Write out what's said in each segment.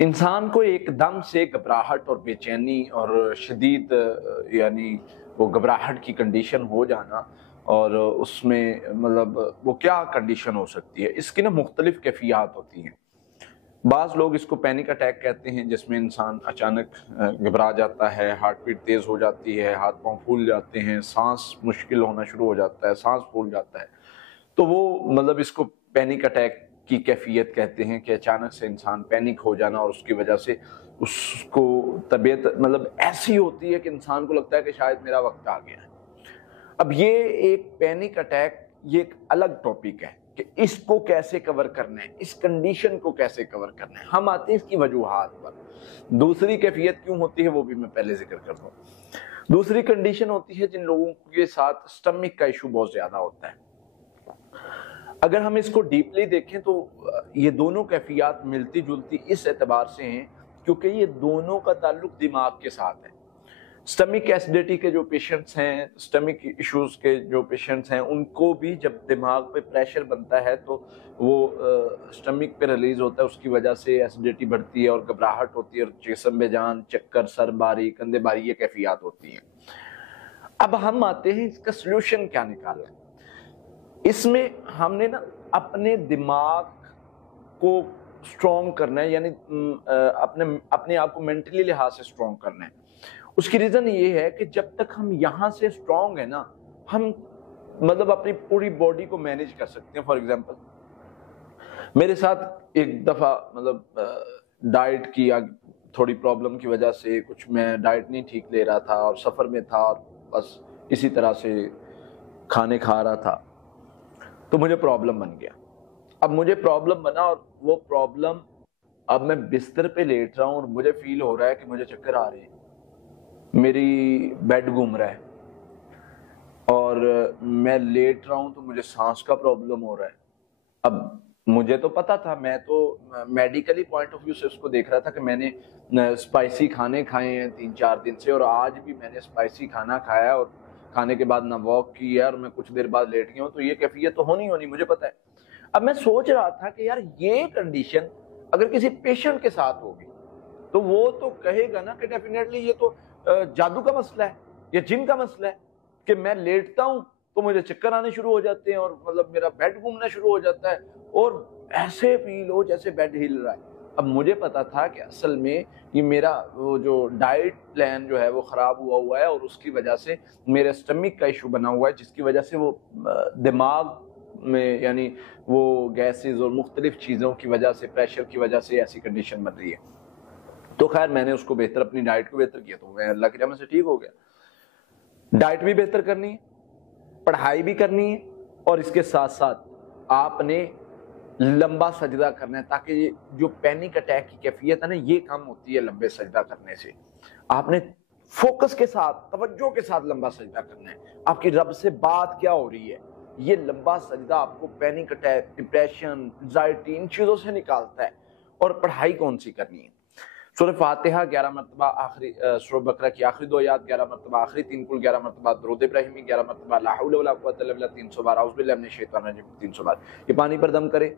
इंसान को एकदम से घबराहट और बेचैनी और शदीद यानी वो घबराहट की कंडीशन हो जाना और उसमें मतलब वो क्या कंडीशन हो सकती है, इसकी ना मुख्तलिफ कैफियत होती हैं। बाज़ लोग इसको पैनिक अटैक कहते हैं, जिसमें इंसान अचानक घबरा जाता है, हार्ट बीट तेज़ हो जाती है, हाथ पांव फूल जाते हैं, सांस मुश्किल होना शुरू हो जाता है, सांस फूल जाता है। तो वो मतलब इसको पैनिक अटैक की कैफियत कहते हैं कि अचानक से इंसान पैनिक हो जाना और उसकी वजह से उसको तबीयत मतलब ऐसी होती है कि इंसान को लगता है कि शायद मेरा वक्त आ गया है। अब ये एक पैनिक अटैक ये एक अलग टॉपिक है कि इसको कैसे कवर करना है, इस कंडीशन को कैसे कवर करना है। हम आते हैं इसकी वजूहात पर। दूसरी कैफियत क्यों होती है वो भी मैं पहले जिक्र कर दूं। दूसरी कंडीशन होती है जिन लोगों के साथ स्टमक का इशू बहुत ज्यादा होता है। अगर हम इसको डीपली देखें तो ये दोनों कैफियत मिलती जुलती इस एतबार से हैं क्योंकि ये दोनों का ताल्लुक दिमाग के साथ है। स्टमक एसिडिटी के जो पेशेंट्स हैं, स्टमक इश्यूज के जो पेशेंट्स हैं, उनको भी जब दिमाग पे प्रेशर बनता है तो वो स्टमक पे रिलीज होता है, उसकी वजह से एसिडिटी बढ़ती है और घबराहट होती है और जिस्म बेजान, चक्कर, सर बारी, कंधे बारी, ये कैफियत होती हैं। अब हम आते हैं इसका सोल्यूशन क्या निकालना है। इसमें हमने ना अपने दिमाग को स्ट्रॉन्ग करना है, यानी अपने आप को मेंटली लिहाज से स्ट्रॉन्ग करना है। उसकी रीजन ये है कि जब तक हम यहाँ से स्ट्रॉन्ग है ना, हम मतलब अपनी पूरी बॉडी को मैनेज कर सकते हैं। फॉर एग्जांपल मेरे साथ एक दफा मतलब डाइट की थोड़ी प्रॉब्लम की वजह से कुछ मैं डाइट नहीं ठीक ले रहा था और सफर में था और बस इसी तरह से खाने खा रहा था, तो मुझे प्रॉब्लम बन गया। अब मुझे प्रॉब्लम बना और वो प्रॉब्लम, अब मैं बिस्तर पे लेट रहा हूँ और मुझे फील हो रहा है कि मुझे चक्कर आ रहे हैं, मेरी बेड घूम रहा है और मैं लेट रहा हूँ तो मुझे सांस का प्रॉब्लम हो रहा है। अब मुझे तो पता था, मैं तो मेडिकली पॉइंट ऑफ व्यू से उसको देख रहा था कि मैंने स्पाइसी खाने खाए हैं 3-4 दिन से और आज भी मैंने स्पाइसी खाना खाया और खाने के बाद ना वॉक की है और मैं कुछ देर बाद लेट गया हूँ, तो ये कैफियत तो होनी मुझे पता है। अब मैं सोच रहा था कि यार ये कंडीशन अगर किसी पेशेंट के साथ होगी तो वो तो कहेगा ना कि डेफिनेटली ये तो जादू का मसला है या जिन का मसला है कि मैं लेटता हूँ तो मुझे चक्कर आने शुरू हो जाते हैं और मतलब मेरा बेड घूमना शुरू हो जाता है और ऐसे फील हो जैसे बेड हिल रहा है। अब मुझे पता था कि असल में ये मेरा वो जो डाइट प्लान जो है वो ख़राब हुआ है और उसकी वजह से मेरे स्टमक का इशू बना हुआ है, जिसकी वजह से वो दिमाग में यानी वो गैसेस और मुख्तलिफ चीज़ों की वजह से, प्रेशर की वजह से ऐसी कंडीशन बन रही है। तो खैर मैंने उसको बेहतर, अपनी डाइट को बेहतर किया तो मैं अल्लाह की रहमत से ठीक हो गया। डाइट भी बेहतर करनी है, पढ़ाई भी करनी है और इसके साथ साथ आपने लंबा सजदा करना है ताकि ये जो पैनिक अटैक की कैफियत है ना, ये कम होती है लंबे सजदा करने से। आपने फोकस के साथ, तवज्जो के साथ लंबा सजदा करना है। आपकी रब से बात क्या हो रही है, ये लंबा सजदा आपको पैनिक अटैक, डिप्रेशन, एंजाइटी, इन चीजों से निकालता है। और पढ़ाई कौन सी करनी है, सूरह फातिहा 11 मरतबा, आखिरी सूरह बकरा की आखिरी 2 आयत 11 मरतबा, आखिरी 3 कुल 11 मरतबा, दुरूद इब्राहिमी 11 मरतबा, ला हौला वला कुव्वता इल्ला बिल्लाह 300 बार, औज़ु बिल्लाहि मिनश शैतानिर रजीम 300 बार। ये पानी पर दम करें,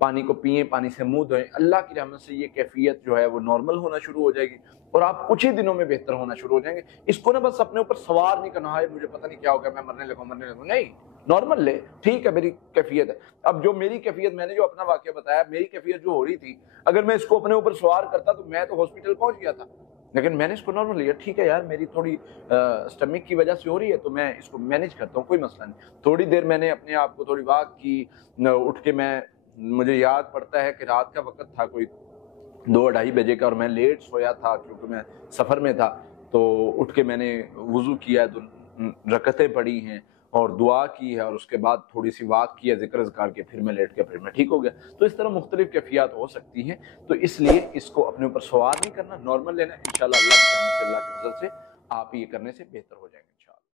पानी को पिए, पानी से मुंह धोएं। अल्लाह की रहमत से ये कैफियत जो है वो नॉर्मल होना शुरू हो जाएगी और आप कुछ ही दिनों में बेहतर होना शुरू हो जाएंगे। इसको ना बस अपने ऊपर सवार नहीं करना है, मुझे पता नहीं क्या होगा, मैं मरने लगूं, नहीं, नॉर्मल ले, ठीक है मेरी कैफियत है। अब जो मेरी कैफियत, मैंने जो अपना वाकया बताया, मेरी कैफियत जो हो रही थी, अगर मैं इसको अपने ऊपर सवार करता तो मैं तो हॉस्पिटल पहुंच गया था, लेकिन मैंने इसको नॉर्मल लिया। ठीक है यार, मेरी थोड़ी स्टमक की वजह से हो रही है तो मैं इसको मैनेज करता हूँ, कोई मसला नहीं। थोड़ी देर मैंने अपने आप को थोड़ी वॉक की, उठ के मुझे याद पड़ता है कि रात का वक्त था कोई 2-2:30 बजे का और मैं लेट सोया था क्योंकि मैं सफ़र में था। तो उठ के मैंने वुज़ू किया, 2 रकतें पढ़ी हैं और दुआ की है और उसके बाद थोड़ी सी वॉक किया, ज़िक्र अज़कार के, फिर मैं लेट के फिर मैं ठीक हो गया। तो इस तरह मुख्तलिफ कैफियत हो सकती हैं, तो इसलिए इसको अपने ऊपर सवार नहीं करना, नॉर्मल लेना। इंशाअल्लाह अल्लाह की रहमत से, अल्लाह की फज़ल से आप ये करने से बेहतर हो जाएंगे।